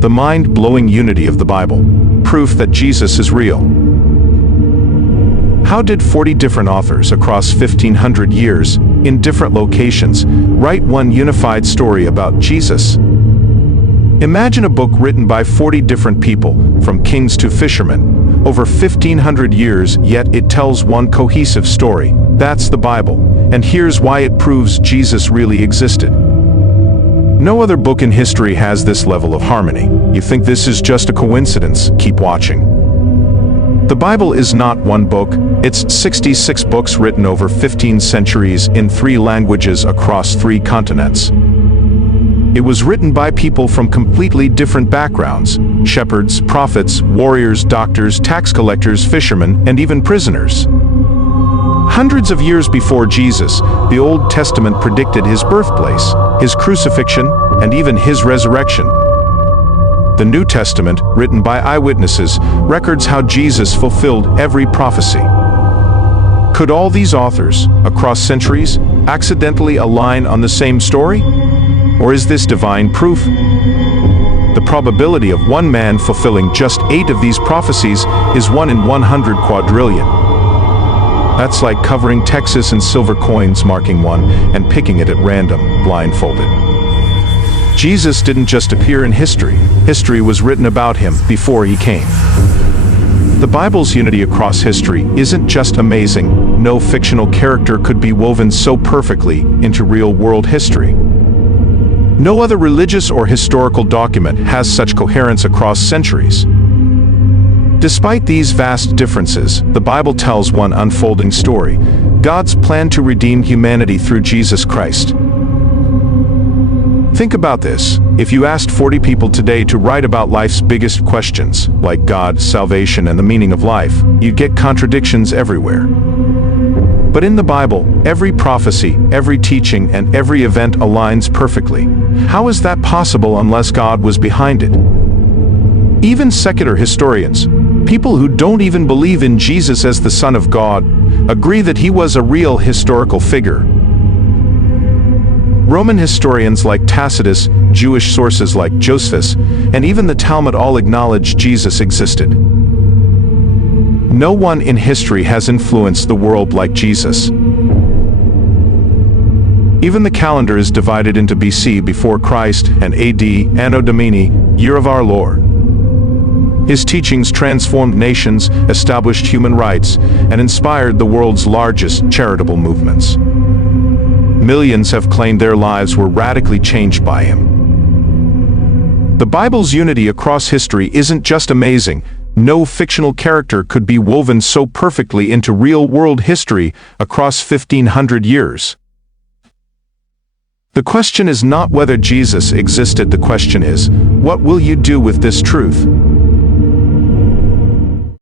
The mind-blowing unity of the Bible. Proof that Jesus is real. How did 40 different authors across 1,500 years, in different locations, write one unified story about Jesus? Imagine a book written by 40 different people, from kings to fishermen, over 1,500 years, yet it tells one cohesive story. That's the Bible, and here's why it proves Jesus really existed. No other book in history has this level of harmony. You think this is just a coincidence? Keep watching. The Bible is not one book, it's 66 books written over 15 centuries in 3 languages across 3 continents. It was written by people from completely different backgrounds: shepherds, prophets, warriors, doctors, tax collectors, fishermen, and even prisoners. Hundreds of years before Jesus, the Old Testament predicted his birthplace, his crucifixion, and even his resurrection. The New Testament, written by eyewitnesses, records how Jesus fulfilled every prophecy. Could all these authors, across centuries, accidentally align on the same story? Or is this divine proof? The probability of one man fulfilling just 8 of these prophecies is 1 in 100 quadrillion. That's like covering Texas in silver coins, marking one, and picking it at random, blindfolded. Jesus didn't just appear in history. History was written about him before he came. The Bible's unity across history isn't just amazing. No fictional character could be woven so perfectly into real-world history. No other religious or historical document has such coherence across centuries. Despite these vast differences, the Bible tells one unfolding story: God's plan to redeem humanity through Jesus Christ. Think about this. If you asked 40 people today to write about life's biggest questions, like God, salvation, and the meaning of life, you'd get contradictions everywhere. But in the Bible, every prophecy, every teaching, and every event aligns perfectly. How is that possible unless God was behind it? Even secular historians, people who don't even believe in Jesus as the Son of God, agree that he was a real historical figure. Roman historians like Tacitus, Jewish sources like Josephus, and even the Talmud all acknowledge Jesus existed. No one in history has influenced the world like Jesus. Even the calendar is divided into BC, before Christ, and AD, Anno Domini, year of our Lord. His teachings transformed nations, established human rights, and inspired the world's largest charitable movements. Millions have claimed their lives were radically changed by him. The Bible's unity across history isn't just amazing. No fictional character could be woven so perfectly into real-world history across 1,500 years. The question is not whether Jesus existed, the question is, what will you do with this truth?